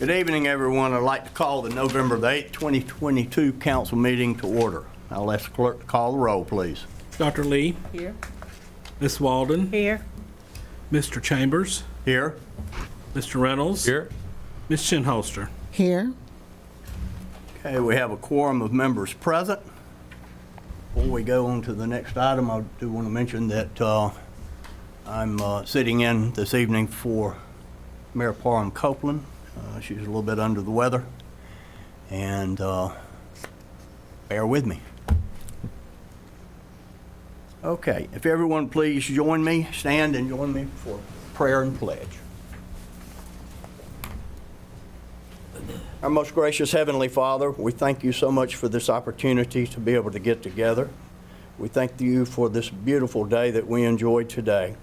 Good evening, everyone. I'd like to call the November the 8th, 2022 council meeting to order. I'll ask the clerk to call the roll, please. Dr. Lee, Here. Miss Walden, Here. Mr. Chambers, Here. Mr. Reynolds, Here. Miss Shinholster. Here. Okay, we have a quorum of members present. Before we go on to the next item, I do want to mention that I'm sitting in this evening for Mayor Parham Copeland. She's a little bit under the weather, and bear with me. Okay, if everyone please join me, stand and join me for prayer and pledge. Our most gracious Heavenly Father, we thank you so much for this opportunity to be able to get together. We thank you for this beautiful day that we enjoyed today.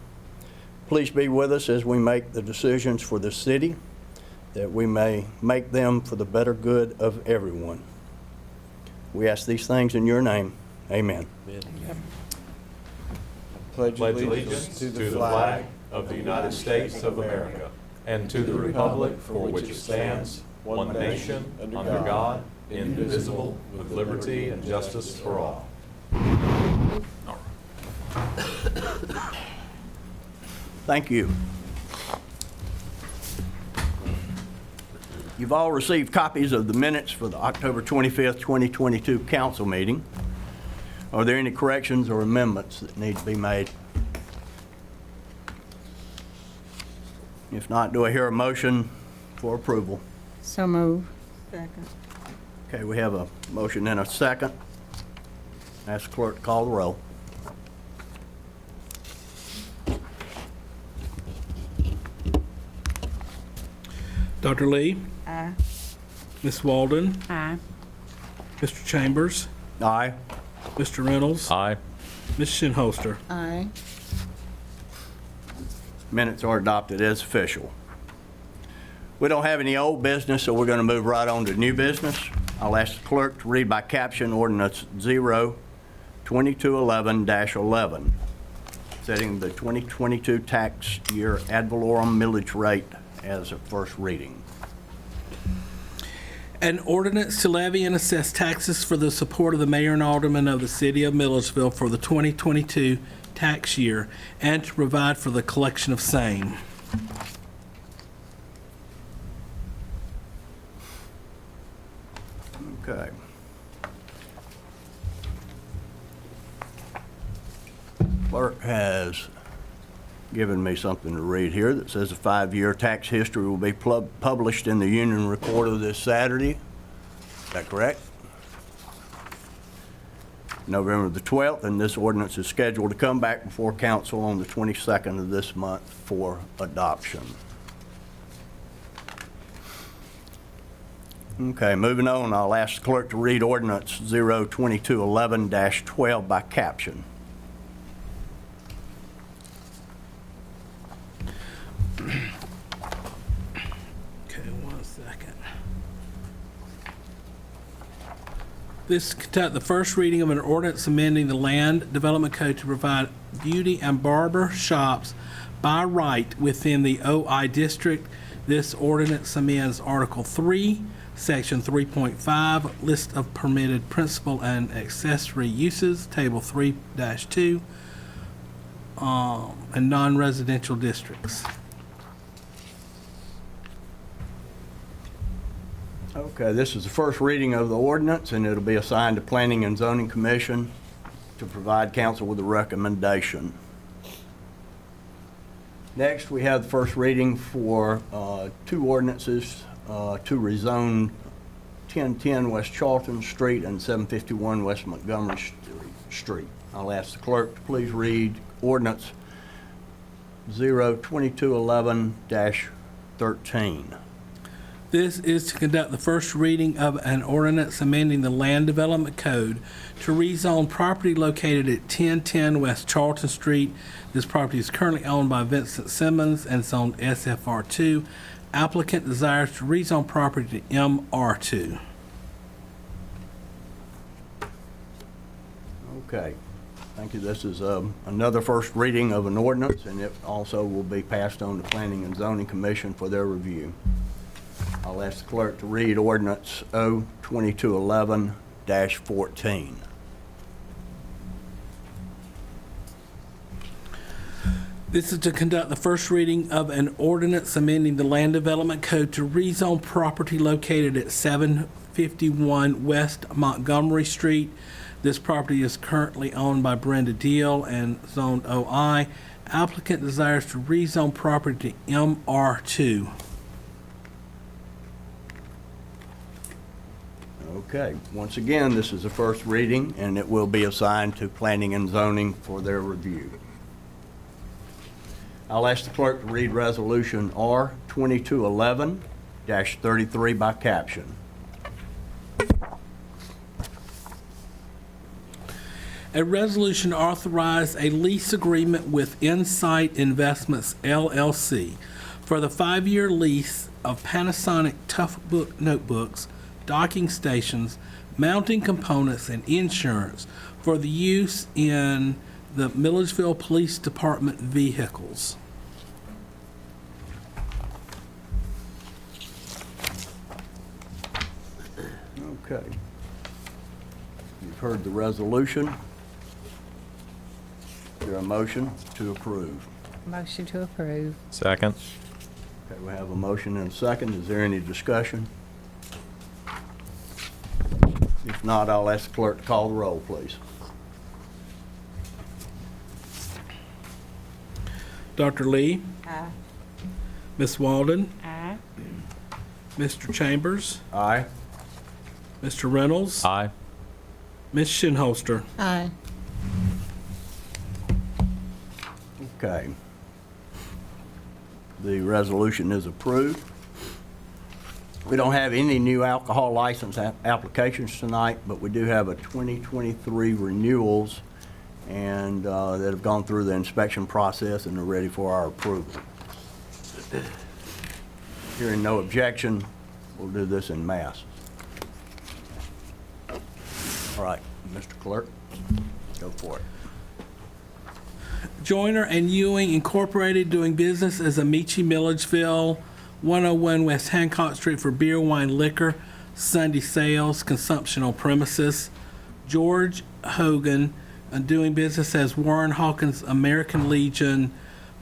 Please be with us as we make the decisions for the city, that we may make them for the better good of everyone. We ask these things in your name. Amen. Pledge allegiance to the flag of the United States of America and to the republic for which it stands, one nation, under God, indivisible, with liberty and justice for all. Thank you. You've all received copies of the minutes for the October 25th, 2022 council meeting. Are there any corrections or amendments that need to be made? If not, do I hear a motion for approval? So move. Second. Okay, we have a motion and a second. Ask the clerk to call the roll. Dr. Lee, Aye. Miss Walden, Aye. Mr. Chambers, Aye. Mr. Reynolds, Aye. Miss Shinholster. Aye. Minutes are adopted as official. We don't have any old business, so we're going to move right on to new business. I'll ask the clerk to read by caption ordinance 0-2211-11, setting the 2022 tax year ad valorem millage rate as a first reading. An ordinance to levy and assess taxes for the support of the mayor and aldermen of the city of Milledgeville for the 2022 tax year and to provide for the collection of same. Okay. Clerk has given me something to read here that says a 5-year tax history will be published in the Union Recorder this Saturday. Is that correct? November the 12th, and this ordinance is scheduled to come back before council on the 22nd of this month for adoption. Okay, moving on, I'll ask the clerk to read ordinance 0-2211-12 by caption. Okay, 1 second. This is conduct the first reading of an ordinance amending the Land Development Code to provide beauty and barber shops by right within the OI district. This ordinance amends Article 3, Section 3.5, List of Permitted Principal and Accessory Uses, Table 3-2, and non-residential districts. Okay, this is the first reading of the ordinance, and it'll be assigned to Planning and Zoning Commission to provide council with a recommendation. Next, we have the first reading for two ordinances to rezone 1010 West Charlton Street and 751 West Montgomery Street. I'll ask the clerk to please read ordinance 0-2211-13. This is to conduct the first reading of an ordinance amending the Land Development Code to rezone property located at 1010 West Charlton Street. This property is currently owned by Vincent Simmons and it's zoned SFR2. Applicant desires to rezone property to MR2. Okay, thank you. This is another first reading of an ordinance, and it also will be passed on to Planning and Zoning Commission for their review. I'll ask the clerk to read ordinance O-2211-14. This is to conduct the first reading of an ordinance amending the Land Development Code to rezone property located at 751 West Montgomery Street. This property is currently owned by Brenda Deal and zoned OI. Applicant desires to rezone property to MR2. Okay, once again, this is the first reading, and it will be assigned to Planning and Zoning for their review. I'll ask the clerk to read Resolution R-2211-33 by caption. A resolution authorize a lease agreement with Insight Investments LLC for the 5-year lease of Panasonic Toughbook notebooks, docking stations, mounting components, and insurance for the use in the Milledgeville Police Department vehicles. Okay. You've heard the resolution. Is there a motion to approve? Motion to approve. Second. Okay, we have a motion and a second. Is there any discussion? If not, I'll ask the clerk to call the roll, please. Dr. Lee? Aye. Ms. Walden? Aye. Mr. Chambers? Aye. Mr. Reynolds? Aye. Ms. Shinholster? Aye. Okay. The resolution is approved. We don't have any new alcohol license applications tonight, but we do have a 2023 renewals and that have gone through the inspection process and are ready for our approval. Hearing no objection, we'll do this in mass. All right, Mr. Clerk, go for it. Joyner and Ewing Incorporated doing business as Amici Milledgeville, 101 West Hancock Street for beer, wine, liquor, Sunday sales, consumption on premises. George Hogan doing business as Warren Hawkins American Legion,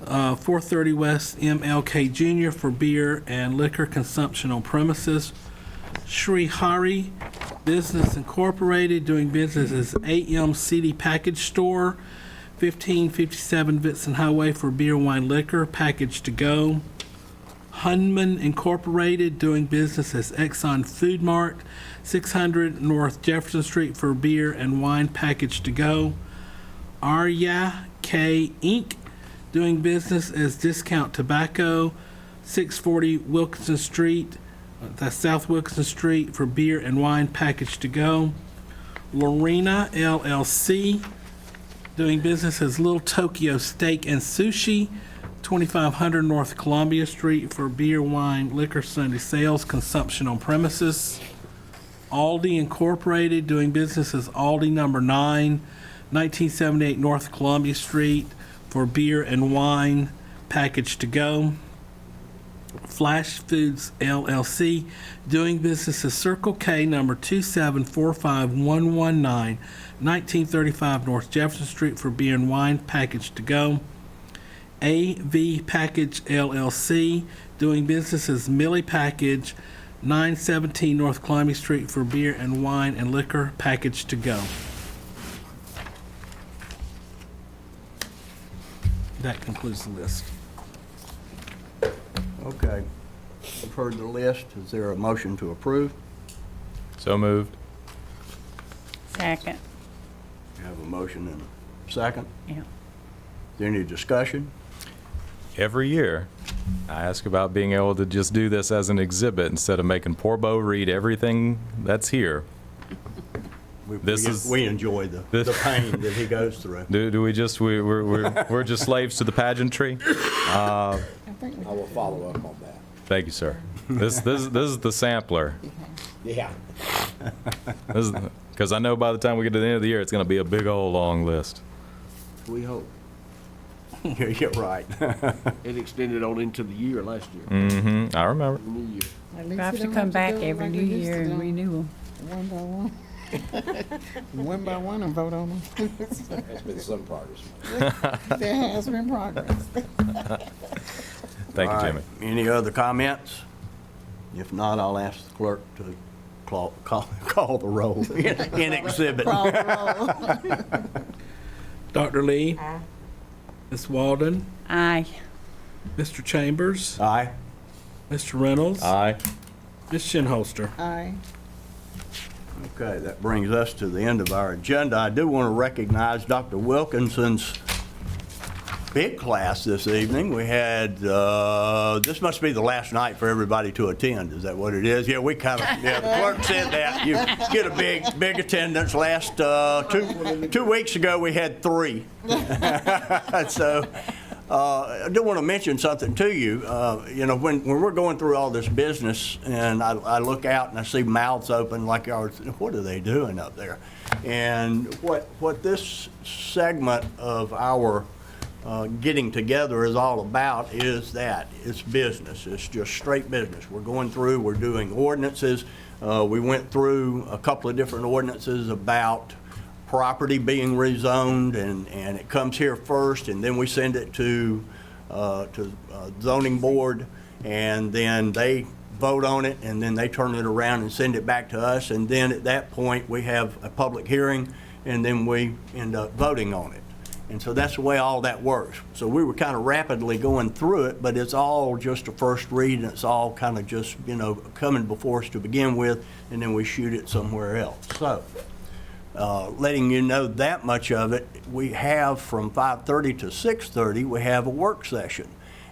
430 West MLK Jr. for beer and liquor consumption on premises. Sri Hari Business Incorporated doing business as AM City Package Store, 1557 Vitson Highway for beer, wine, liquor, package to go. Hunman Incorporated doing business as Exxon Food Mart, 600 North Jefferson Street for beer and wine, package to go. Arya K Inc. doing business as Discount Tobacco, 640 Wilkinson Street, that's South Wilkinson Street for beer and wine, package to go. Lorena LLC doing business as Little Tokyo Steak and Sushi, 2500 North Columbia Street for beer, wine, liquor, Sunday sales, consumption on premises. Aldi Incorporated doing business as Aldi number 9, 1978 North Columbia Street for beer and wine, package to go. Flash Foods LLC doing business as Circle K number 2745119, 1935 North Jefferson Street for beer and wine, package to go. AV Package LLC doing business as Millie Package, 917 North Columbia Street for beer and wine and liquor, package to go. That concludes the list. Okay. You've heard the list. Is there a motion to approve? So moved. Second. We have a motion and a second. Yeah. Is there any discussion? Every year, I ask about being able to just do this as an exhibit instead of making poor Bo read everything that's here. We enjoy the pain that he goes through. Do we just, we're just slaves to the pageantry? I will follow up on that. Thank you, sir. This is the sampler. Yeah. Because I know by the time we get to the end of the year, it's going to be a big old long list. We hope. You're right. It extended on into the year last year, Mm-hmm, I remember. New Year. We have to come back every new year and renew them. One by one. One by one and vote on them. That's been some progress. There has been progress. Thank you, All right. Jimmy. Any other comments? If not, I'll ask the clerk to call the roll in exhibit. Call the roll. Dr. Lee? Ms. Walden? Aye. Mr. Chambers? Aye. Mr. Reynolds? Aye. Ms. Shinholster? Aye. Okay, that brings us to the end of our agenda. I do want to recognize Dr. Wilkinson's big class this evening. We had, this must be the last night for everybody to attend. Is that what it is? Yeah, the clerk said that. You get a big attendance. Last, 2 weeks ago, we had 3. So, I do want to mention something to you. When we're going through all this business and I look out and I see mouths open like ours, what are they doing up there? And what this segment of our getting together is all about is that it's business. It's just straight business. We're going through, we're doing ordinances. We went through a couple of different ordinances about property being rezoned, and it comes here first, and then we send it to zoning board, and then they vote on it, and then they turn it around and send it back to us, and then at that point we have a public hearing, and then we end up voting on it. And so that's the way all that works. So we were kind of rapidly going through it, but it's all just a first read, and it's all kind of just, coming before us to begin with, and then we shoot it somewhere else. So, letting you know that much of it, we have from 5:30 to 6:30, we have a work session.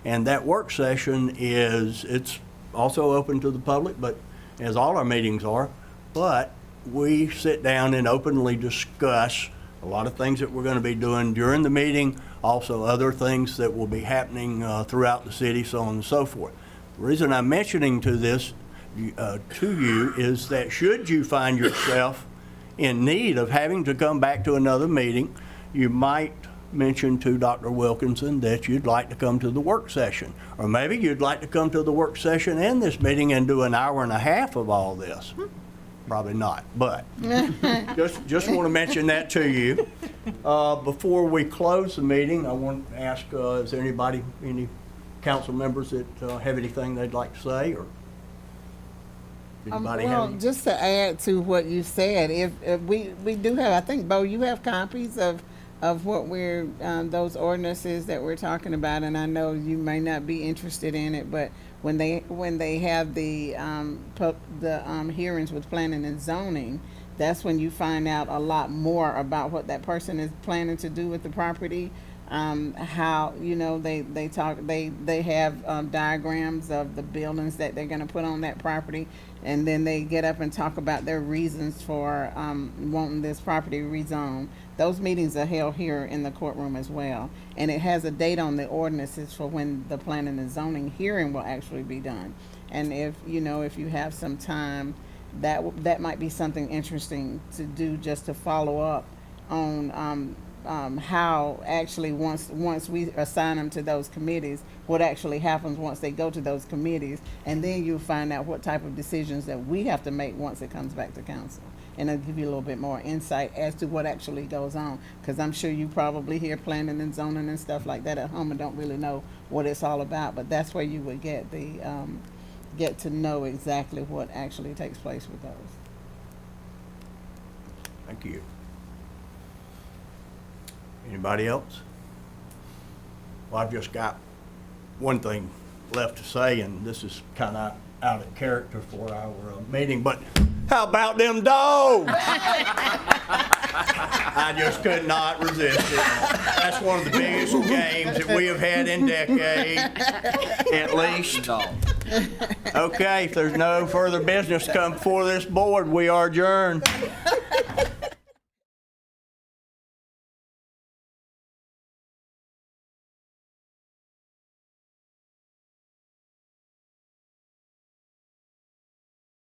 And that work session it's also open to the public, but as all our meetings are, but we sit down and openly discuss a lot of things that we're going to be doing during the meeting, also other things that will be happening throughout the city, so on and so forth. The reason I'm mentioning this to you is that should you find yourself in need of having to come back to another meeting, you might mention to Dr. Wilkinson that you'd like to come to the work session. Or maybe you'd like to come to the work session and this meeting and do an hour and a half of all this. Probably not, but just want to mention that to you. Before we close the meeting, I want to ask, is there any council members that have anything they'd like to say, or anybody have any? Just to add to what you said, if we do have, I think, Bo, you have copies of what we're, those ordinances that we're talking about, and I know you may not be interested in it, but when they have the hearings with planning and zoning, that's when you find out a lot more about what that person is planning to do with the property. How they have diagrams of the buildings that they're going to put on that property, and then they get up and talk about their reasons for wanting this property rezoned. Those meetings are held here in the courtroom as well, and it has a date on the ordinances for when the planning and zoning hearing will actually be done. And if you have some time, that might be something interesting to do, just to follow up on how actually once we assign them to those committees, what actually happens once they go to those committees, and then you'll find out what type of decisions that we have to make once it comes back to council. And it'll give you a little bit more insight as to what actually goes on, because I'm sure you probably hear planning and zoning and stuff like that at home and don't really know what it's all about, but that's where you would get to know exactly what actually takes place with those. Thank you. Anybody else? Well, I've just got one thing left to say, and this is kind of out of character for our meeting, but how about them dogs? I just could not resist it. That's one of the biggest games that we have had in decades, at least. Okay, if there's no further business come before this board, we are adjourned.